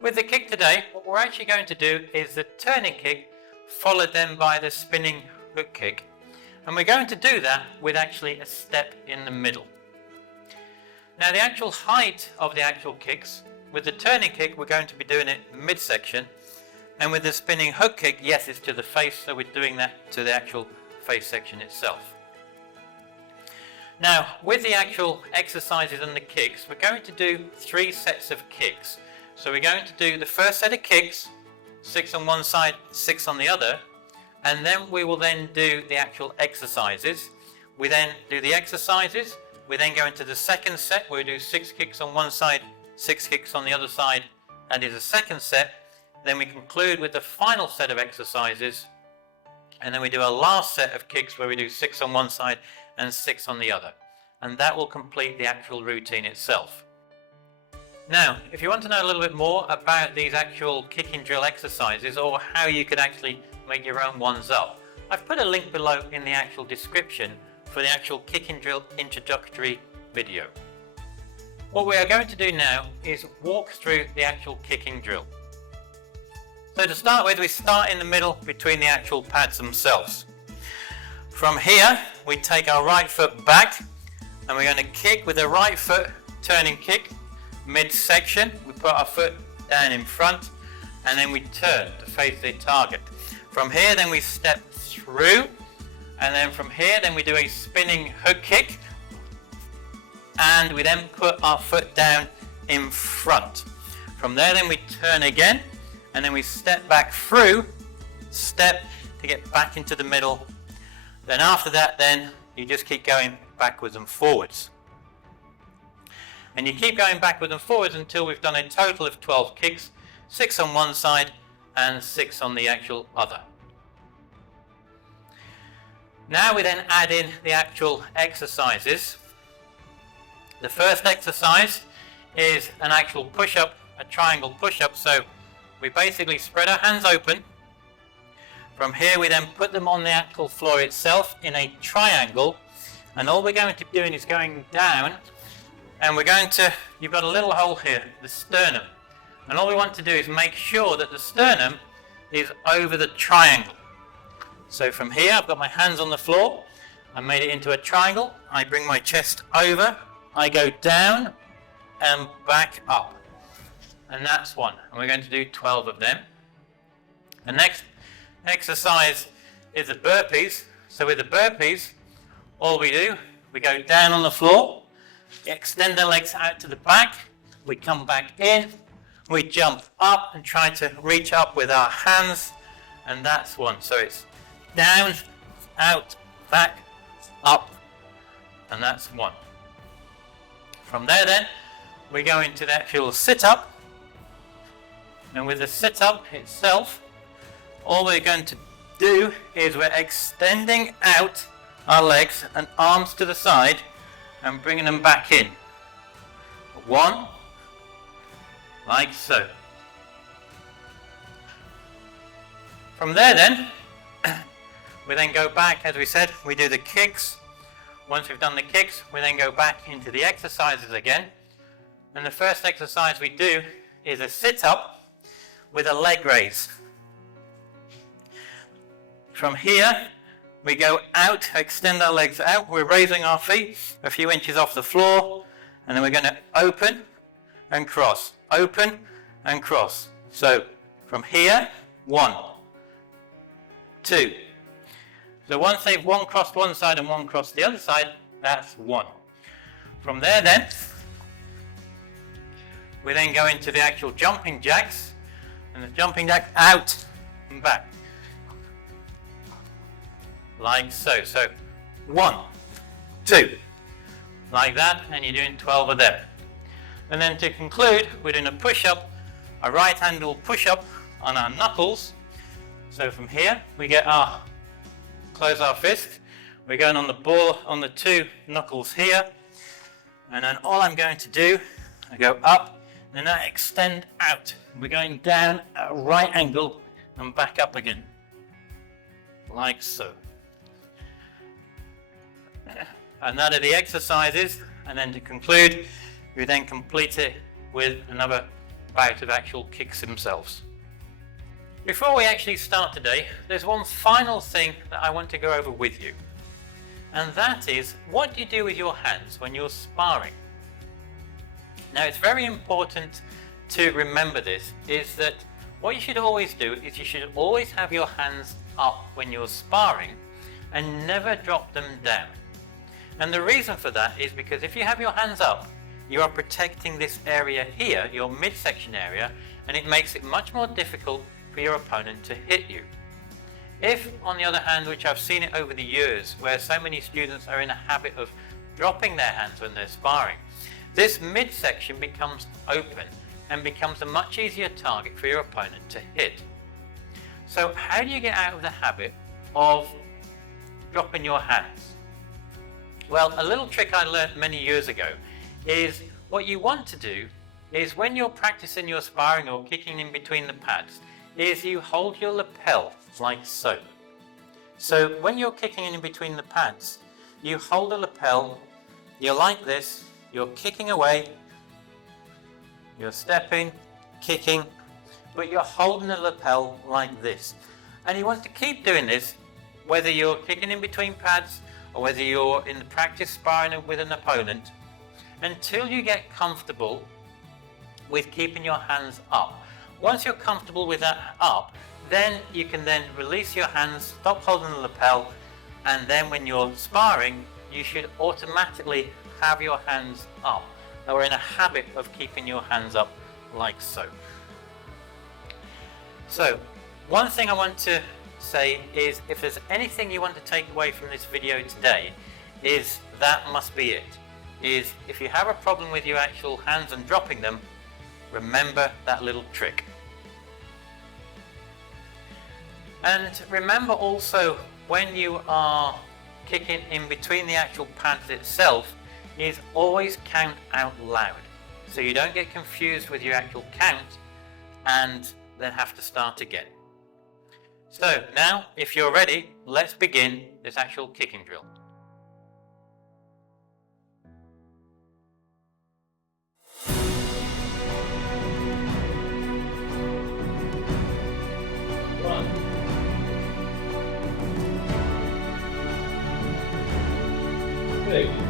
With the kick today, what we're actually going to do is the turning kick followed then by the spinning hook kick. And we're going to do that with actually a step in the middle. Now the actual height of the actual kicks, with the turning kick we're going to be doing it midsection, and with the spinning hook kick, yes, it's to the face, so we're doing that to the actual face section itself. Now with the actual exercises and the kicks, we're going to do 3 sets of kicks. So we're going to do the first set of kicks, 6 on one side, 6 on the other, and then we will then do the actual exercises. We then do the exercises, we then go into the second set where we do 6 kicks on one side, 6 kicks on the other side, and is a second set. Then we conclude with the final set of exercises, and then we do a last set of kicks where we do 6 on one side and 6 on the other. And that will complete the actual routine itself. Now, if you want to know a little bit more about these actual kicking drill exercises or how you could actually make your own ones up, I've put a link below in the actual description for the actual kicking drill introductory video. What we are going to do now is walk through the actual kicking drill. So to start with, we start in the middle between the actual pads themselves. From here, we take our right foot back and we're going to kick with the right foot, turning kick, midsection. We put our foot down in front and then we turn to face the target. From here then we step through, and then from here then we do a spinning hook kick, and we then put our foot down in front. From there then we turn again, and then we step back through, step to get back into the middle. Then after that then you just keep going backwards and forwards. And you keep going backwards and forwards until we've done a total of 12 kicks, 6 on one side and 6 on the actual other. Now we then add in the actual exercises. The first exercise is an actual push-up, a triangle push-up. So we basically spread our hands open. From here we then put them on the actual floor itself in a triangle, and all we're going to be doing is going down, and we're going to, you've got a little hole here, the sternum, and all we want to do is make sure that the sternum is over the triangle. So from here I've got my hands on the floor, I made it into a triangle, I bring my chest over, I go down and back up, and that's one, and we're going to do 12 of them. The next exercise is the burpees. So with the burpees, all we do, we go down on the floor, extend the legs out to the back, we come back in, we jump up and try to reach up with our hands, and that's one. So it's down, out, back, up, and that's one. From there then, we go into the actual sit-up, and with the sit-up itself, all we're going to do is we're extending out our legs and arms to the side and bringing them back in. One, like so. From there then, we then go back, as we said, we do the kicks. Once we've done the kicks, we then go back into the exercises again. And the first exercise we do is a sit-up with a leg raise. From here, we go out, extend our legs out, we're raising our feet a few inches off the floor, and then we're going to open and cross, open and cross. So from here, 1, 2. So once they've one crossed one side and one crossed the other side, that's 1. From there then, we then go into the actual jumping jacks, and the jumping jack out and back. Like so. So 1, 2, like that, and you're doing 12 of them. And then to conclude, we're doing a push-up, a right-handle push-up on our knuckles. So from here, we get our, close our fist, we're going on the ball on the 2 knuckles here, and then all I'm going to do, I go up, and then I extend out. We're going down at a right angle and back up again, like so. And that are the exercises, and then to conclude, we then complete it with another bout of actual kicks themselves. Before we actually start today, there's one final thing that I want to go over with you. And that is what you do with your hands when you're sparring. Now it's very important to remember this, is that what you should always do is you should always have your hands up when you're sparring and never drop them down. And the reason for that is because if you have your hands up, you are protecting this area here, your midsection area, and it makes it much more difficult for your opponent to hit you. If, on the other hand, which I've seen it over the years, where so many students are in a habit of dropping their hands when they're sparring, this midsection becomes open and becomes a much easier target for your opponent to hit. So how do you get out of the habit of dropping your hands? Well, a little trick I learned many years ago is what you want to do is when you're practicing your sparring or kicking in between the pads, is you hold your lapel like so. So when you're kicking in between the pads, you hold the lapel, you're like this, you're kicking away, you're stepping, kicking, but you're holding the lapel like this. And you want to keep doing this, whether you're kicking in between pads or whether you're in the practice sparring with an opponent, until you get comfortable with keeping your hands up. Once you're comfortable with that up, then you can then release your hands, stop holding the lapel, and then when you're sparring, you should automatically have your hands up. Now we're in a habit of keeping your hands up like so. So, one thing I want to say is if there's anything you want to take away from this video today, is that must be it. Is if you have a problem with your actual hands and dropping them, remember that little trick. And remember also, when you are kicking in between the actual pads itself, is always count out loud, so you don't get confused with your actual count and then have to start again. So now, if you're ready, let's begin this actual kicking drill. Two.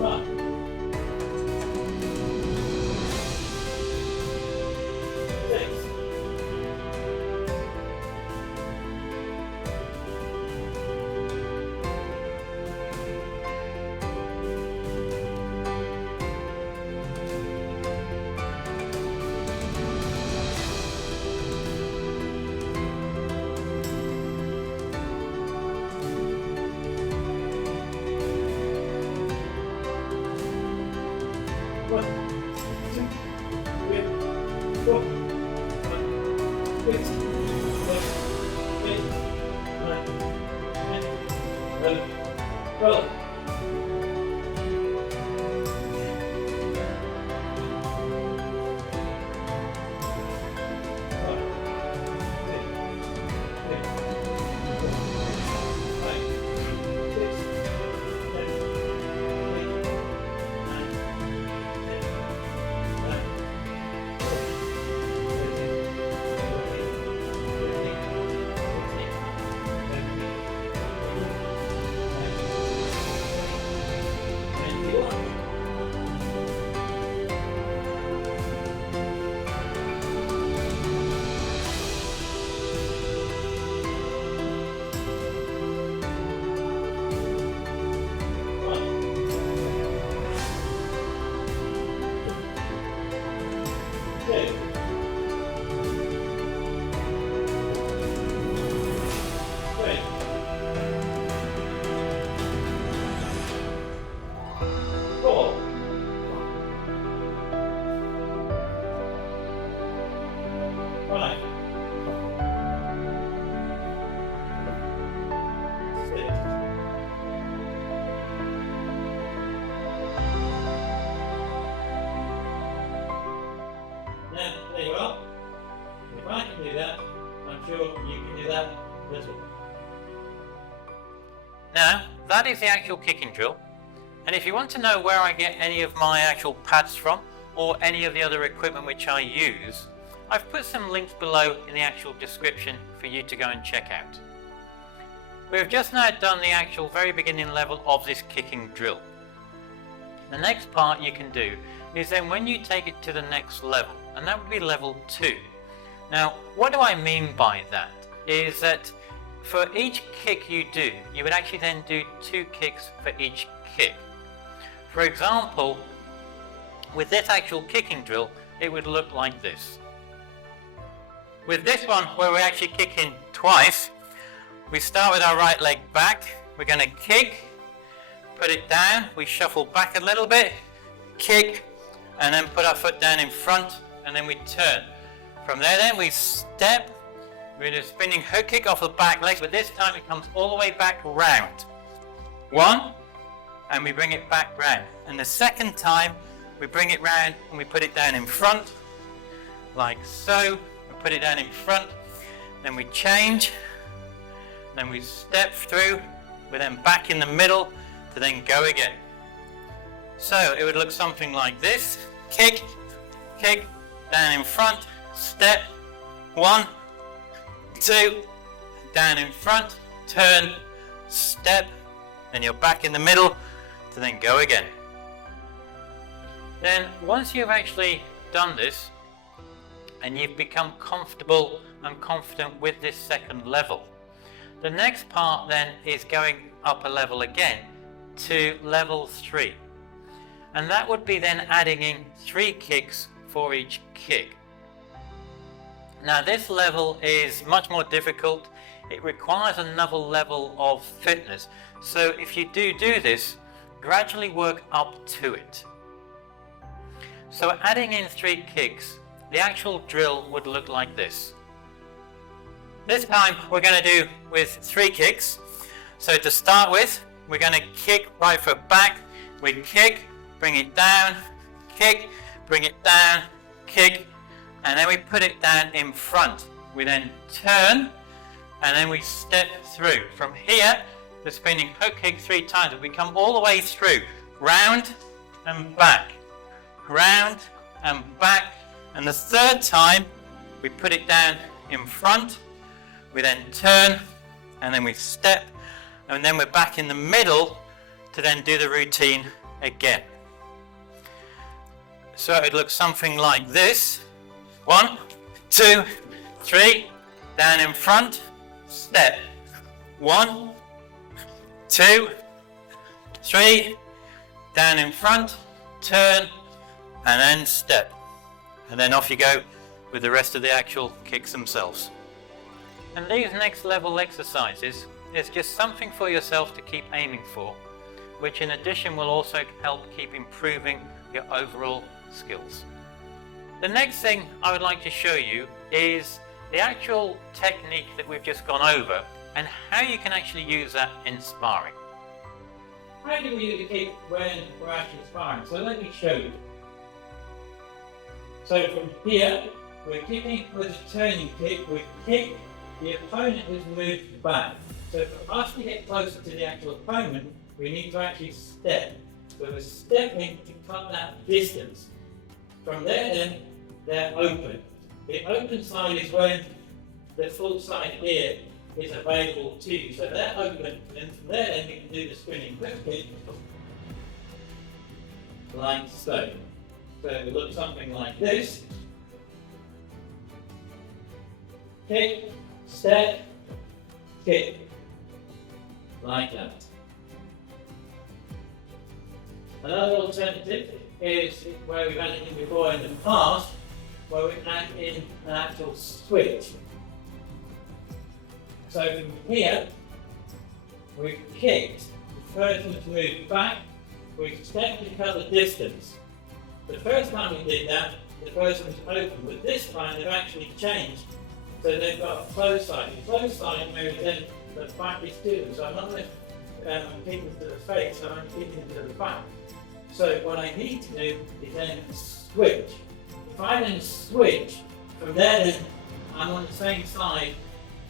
1. There you are. If I can do that, I'm sure you can do that as well. Now, that is the actual kicking drill. And if you want to know where I get any of my actual pads from, or any of the other equipment which I use, I've put some links below in the actual description for you to go and check out. We've just now done the actual very beginning level of this kicking drill. The next part you can do is then when you take it to the next level, and that would be level 2. Now, what do I mean by that? Is that for each kick you do, you would actually then do 2 kicks for each kick. For example, with this actual kicking drill, it would look like this. With this one, where we're actually kicking twice, we start with our right leg back, we're going to kick, put it down, we shuffle back a little bit, kick, and then put our foot down in front, and then we turn. From there then we step, we do a spinning hook kick off the back leg, but this time it comes all the way back round. 1, and we bring it back round. And the second time, we bring it round and we put it down in front, like so. We put it down in front, then we change, then we step through, we're then back in the middle to then go again. So it would look something like this. Kick, kick, down in front, step, 1, 2, down in front, turn, step, then you're back in the middle to then go again. Then once you've actually done this and you've become comfortable and confident with this second level, the next part then is going up a level again to level 3. And that would be then adding in 3 kicks for each kick. Now this level is much more difficult. It requires another level of fitness. So if you do this, gradually work up to it. So adding in 3 kicks, the actual drill would look like this. This time we're going to do with 3 kicks. So to start with, we're going to kick right foot back, we kick, bring it down, kick, bring it down, kick, and then we put it down in front. We then turn, and then we step through. From here, the spinning hook kick 3 times. We come all the way through, round and back, round and back, and the third time, we put it down in front, we then turn, and then we step, and then we're back in the middle to then do the routine again. So it looks something like this. 1, 2, 3, down in front, step. 1, 2, 3, down in front, turn, and then step. And then off you go with the rest of the actual kicks themselves. And these next level exercises is just something for yourself to keep aiming for, which in addition will also help keep improving your overall skills. The next thing I would like to show you is the actual technique that we've just gone over and how you can actually use that in sparring. How do we use the kick when we're actually sparring? So let me show you. So from here, we're kicking with a turning kick. We kick, the opponent is moved back. So for us to get closer to the actual opponent, we need to actually step. So we're stepping to cut that distance. From there then, they're open. The open side is when the full side here is available to you. So they're open, and from there then we can do the spinning quick kick like so. So it looks something like this. Kick, step, kick. Like that. Another alternative is where we've added in before in the past, where we add in an actual switch. So from here, we've kicked, the person's moved back, we've stepped to cut the distance. The first time we did that, the person was open, but this time they've actually changed. So they've got a closed side. The closed side moves in the back is to them. So I'm not kicking to the face, I'm kicking to the back. So what I need to do is then switch. If I then switch, from there then I'm on the same side,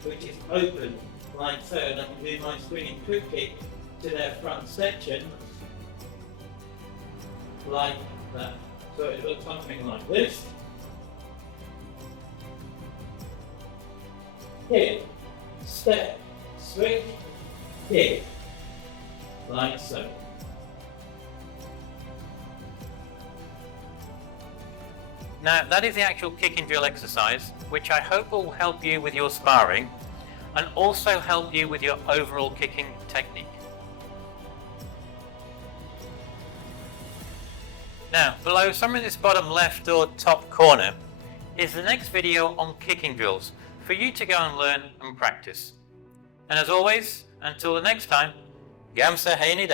which is open, like so, and I can do my swinging quick kick to their front section, like that. So it looks something like this. Kick, step, switch, kick, like so. Now that is the actual kicking drill exercise, which I hope will help you with your sparring and also help you with your overall kicking technique. Now below some of this bottom left or top corner is the next video on kicking drills for you to go and learn and practice. And as always, until the next time, Gam Sa Hae Ni.